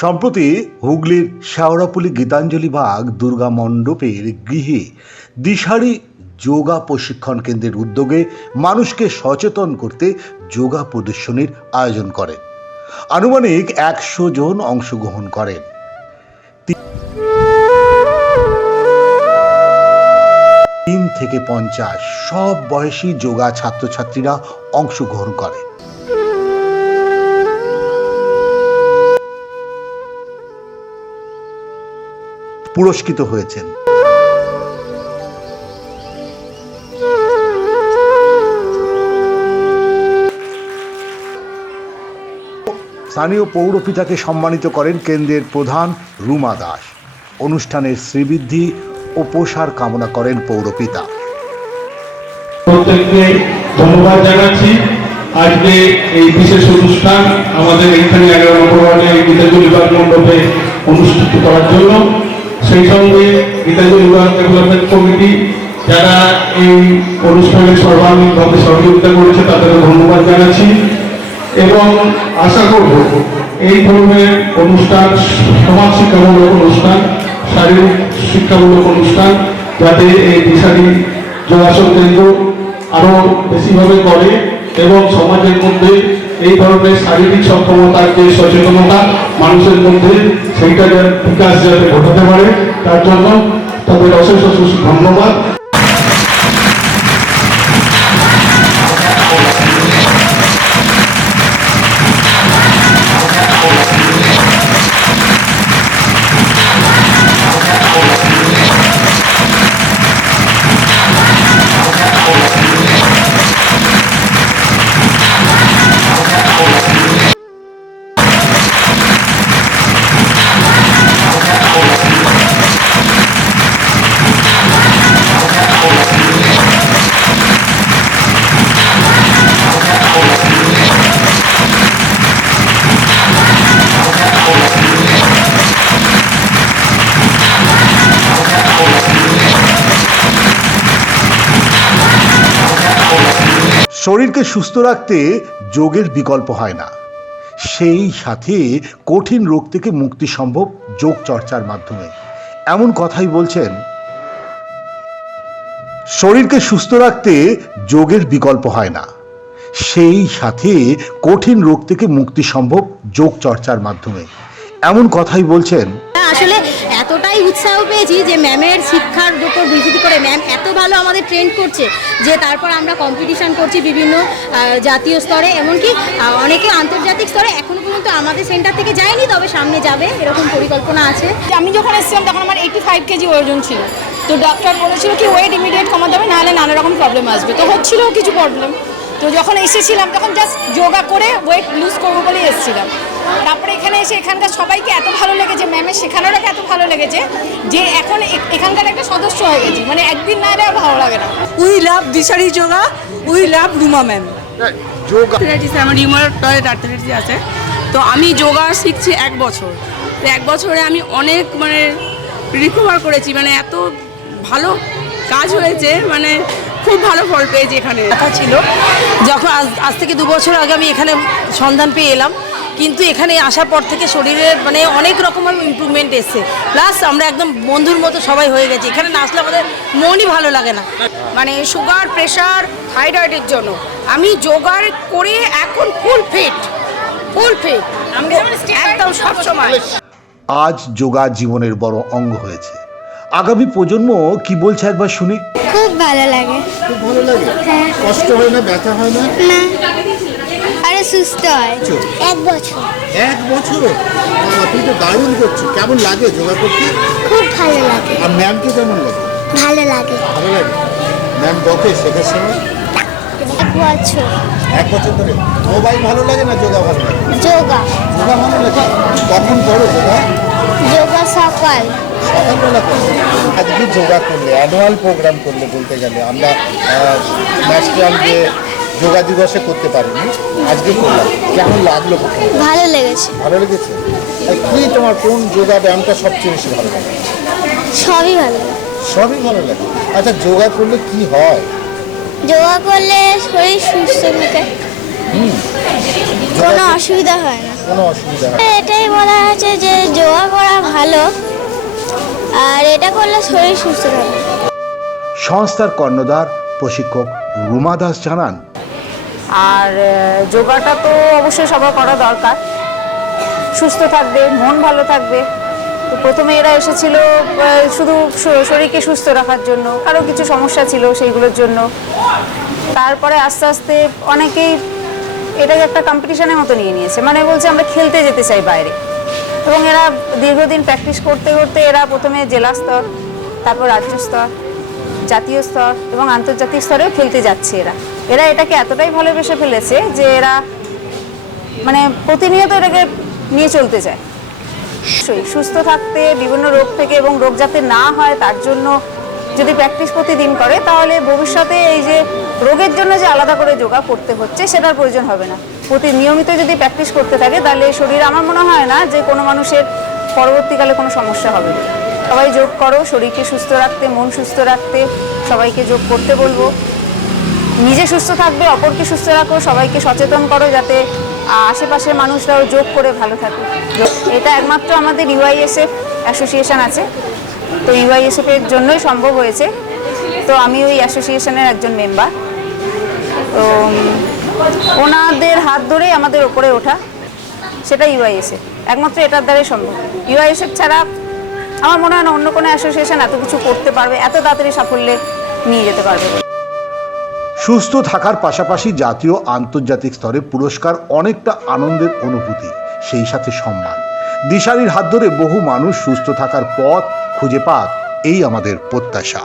সম্প্রতি হুগলির শেওড়াপুলি গীতাঞ্জলি বাগ দুর্গা মণ্ডপের গৃহে দিশারি যোগা প্রশিক্ষণ কেন্দ্রের উদ্যোগে মানুষকে সচেতন করতে যোগা প্রদর্শনীর আয়োজন করেন আনুমানিক একশো জন অংশগ্রহণ করেন। তিন থেকে পঞ্চাশ সব বয়সী যোগা ছাত্রছাত্রীরা অংশগ্রহণ করে। পুরস্কৃত হয়েছেন। স্থানীয় পৌরপিতাকে সম্মানিত করেন কেন্দ্রের প্রধান রুমা দাস। অনুষ্ঠানের শ্রীবৃদ্ধি ও প্রসার কামনা করেন পৌরপিতা। প্রত্যেককে ধন্যবাদ জানাচ্ছি। আজকে এই বিশেষ অনুষ্ঠান আমাদের এখানে এগারো নম্বর ওয়ার্ডে মণ্ডপে অনুষ্ঠিত করার জন্য। সেই সঙ্গে গীতাঞ্জলি বাগ ডেভেলপমেন্ট কমিটি, যারা এই অনুষ্ঠানে সর্বাঙ্গীনভাবে সহযোগিতা করেছে, তাদেরকে ধন্যবাদ জানাচ্ছি। এবং আশা করব এই ধরনের অনুষ্ঠান, সমাজ শিক্ষামূলক অনুষ্ঠান, শারীরিক শিক্ষামূলক অনুষ্ঠান, যাতে এই দিশারি যোগাসন কেন্দ্র আরও বেশিভাবে করে এবং সমাজের মধ্যে এই ধরনের শারীরিক সক্ষমতার যে সচেতনতা মানুষের মধ্যে সেইটা বিকাশ যাতে ঘটাতে পারে, তার জন্য তাদের অশেষ অশেষ ধন্যবাদ। শরীরকে সুস্থ রাখতে যোগের বিকল্প হয় না। সেই সাথে কঠিন রোগ থেকে মুক্তি সম্ভব যোগ চর্চার মাধ্যমে। এমন কথাই বলছেন, শরীরকে সুস্থ রাখতে যোগের বিকল্প হয় না। সেই সাথে কঠিন রোগ থেকে মুক্তি সম্ভব যোগ চর্চার মাধ্যমে। এমন কথাই বলছেন? আসলে এতটাই উৎসাহ পেয়েছি যে ম্যামের শিক্ষার উপর ভিত্তি করে ম্যাম এত ভালো আমাদের ট্রেন্ড করছে যে তারপর আমরা কম্পিটিশন করছি বিভিন্ন জাতীয় স্তরে। এমনকি অনেকে আন্তর্জাতিক স্তরে এখনও পর্যন্ত আমাদের সেন্টার থেকে যায়নি তবে সামনে যাবে এরকম পরিকল্পনা আছে। আমি যখন এসেছিলাম তখন আমার এইটি ফাইভ কেজি ওজন ছিল। তো ডক্টর বলেছিল কি ওয়েট ইমিডিয়েট কমাতে হবে নাহলে নানা রকম প্রবলেম আসবে। তো হচ্ছিল কিছু প্রবলেম তো যখন এসেছিলাম তখন জাস্ট যোগা করে ওয়েট লুজ করব বলে এসেছিলাম। তারপরে এখানে এসে এখানকার সবাইকে এত ভালো লেগেছে ম্যামের শেখানোর এত ভালো লেগেছে যে এখন এখানকার একটা সদস্য হয়ে গেছি। মানে একদিন না এলে ভালো লাগে না। We love Dishari yoga we love Ruma ma'am আমার রিউমাটয়েড আর্থারাইটিস আছে। তো আমি যোগা শিখছি এক বছর। তো এক বছরে আমি অনেক মানে রিকভার করেছি। মানে এত ভালো কাজ হয়েছে মানে খুব ভালো ফল পেয়েছি এখানে। কথা ছিল যখন আজ আজ থেকে দু বছর আগে আমি এখানে সন্ধান পেয়ে এলাম। কিন্তু এখানে আসার পর থেকে শরীরে মানে অনেক রকমের ইম্প্রুভমেন্ট এসছে। প্লাস আমরা একদম বন্ধুর মতো সবাই হয়ে গেছি। এখানে না আসলে আমাদের মনই ভালো লাগে না। মানে সুগার প্রেশার থাইরয়েডের জন্য। আমি যোগার করে এখন ফুল ফিট ফুল ফিট একদম সবসময় আজ যোগা জীবনের বড় অঙ্গ হয়েছে। আগামী প্রজন্ম কি বলছে একবার শুনি। খুব ভালো লাগে। খুব ভালো লাগে? কষ্ট হয় না ব্যথা হয় না। সুস্থ হয়। এক বছর। এক বছর? তুই তো দারুণ করছ। কেমন লাগে যোগা করতে? খুব ভালো লাগে। আর ম্যামকে কেমন লাগে? ভালো লাগে। ভালো লাগে? ম্যাম বকে শেখার সময়? এক বছর। এক বছর ধরে? মোবাইল ভালো লাগে না যোগা ভালো লাগে? যোগা। যোগা ভালো লাগে? কখন করো যোগা? যোগা সকাল। সকালবেলা আজকে যোগা করলে অ্যানুয়াল প্রোগ্রাম করলে বলতে গেলে আমরা ন্যাশনাল যে যোগা দিবসে করতে পারিনি আজকে করলাম। কেমন লাগল? ভালো লেগেছে। ভালো লেগেছে? কি তোমার কোন যোগা ব্যায়ামটা সবচেয়ে বেশি ভালো লাগে? সবই ভালো সবই ভালো লাগে? আচ্ছা যোগা করলে কি হয়? যোগা করলে শরীর সুস্থ থাকে। কোনো অসুবিধা হয় না। কোনো অসুবিধা হয় এটাই বলা হয়েছে যে যোগা করা ভালো আর এটা করলে শরীর সুস্থ থাকে। সংস্থার কর্ণধার প্রশিক্ষক রুমা দাস জানান আর যোগাটা তো অবশ্যই সবার করা দরকার। সুস্থ থাকবে, মন ভালো থাকবে। তো প্রথমে এরা এসেছিল শুধু শরীরকে সুস্থ রাখার জন্য, কারও কিছু সমস্যা ছিল সেইগুলোর জন্য। তারপরে আস্তে আস্তে অনেকেই এটাকে একটা কম্পিটিশনের মতো নিয়ে নিয়েছে। মানে বলছে আমরা খেলতে যেতে চাই বাইরে। এবং এরা দীর্ঘদিন প্র্যাকটিস করতে করতে এরা প্রথমে জেলা স্তর, তারপর রাজ্য স্তর, জাতীয় স্তর এবং আন্তর্জাতিক স্তরেও খেলতে যাচ্ছে এরা। এরা এটাকে এতটাই ভালোবেসে ফেলেছে যে এরা মানে প্রতিনিয়ত এটাকে নিয়ে চলতে অবশ্যই সুস্থ থাকতে, বিভিন্ন রোগ থেকে এবং রোগ যাতে না হয়, তার জন্য যদি প্র্যাকটিস প্রতিদিন করে, তাহলে ভবিষ্যতে এই যে রোগের জন্য যে আলাদা করে যোগা করতে হচ্ছে, সেটার প্রয়োজন হবে না। প্রতি নিয়মিত যদি প্র্যাকটিস করতে থাকে, তাহলে শরীর আমার মনে হয় না যে কোনো মানুষের পরবর্তীকালে কোনো সমস্যা হবে। সবাই যোগ করো, শরীরকে সুস্থ রাখতে, মন সুস্থ রাখতে সবাইকে যোগ করতে বলব। নিজে সুস্থ থাকবে, অপরকে সুস্থ রাখো, সবাইকে সচেতন করো যাতে আশেপাশের মানুষরাও যোগ করে ভালো থাকে এটা একমাত্র আমাদের ইউআইএসএফ অ্যাসোসিয়েশন আছে। তো ইউআইএসএফ এর জন্যই সম্ভব হয়েছে। তো আমি ওই অ্যাসোসিয়েশনের একজন মেম্বার। তো ওনাদের হাত ধরেই আমাদের ওপরে ওঠা, সেটা ইউআইএসএফ। একমাত্র এটার দ্বারাই সম্ভব। ইউআইএসএফ ছাড়া আমার মনে হয় না অন্য কোনো অ্যাসোসিয়েশন এত কিছু করতে পারবে, এত তাড়াতাড়ি সাফল্যে নিয়ে যেতে পারবে। সুস্থ থাকার পাশাপাশি জাতীয় আন্তর্জাতিক স্তরে পুরস্কার অনেকটা আনন্দের অনুভূতি, সেই সাথে সম্মান। দিশারির হাত ধরে বহু মানুষ সুস্থ থাকার পথ খুঁজে পাক, এই আমাদের প্রত্যাশা।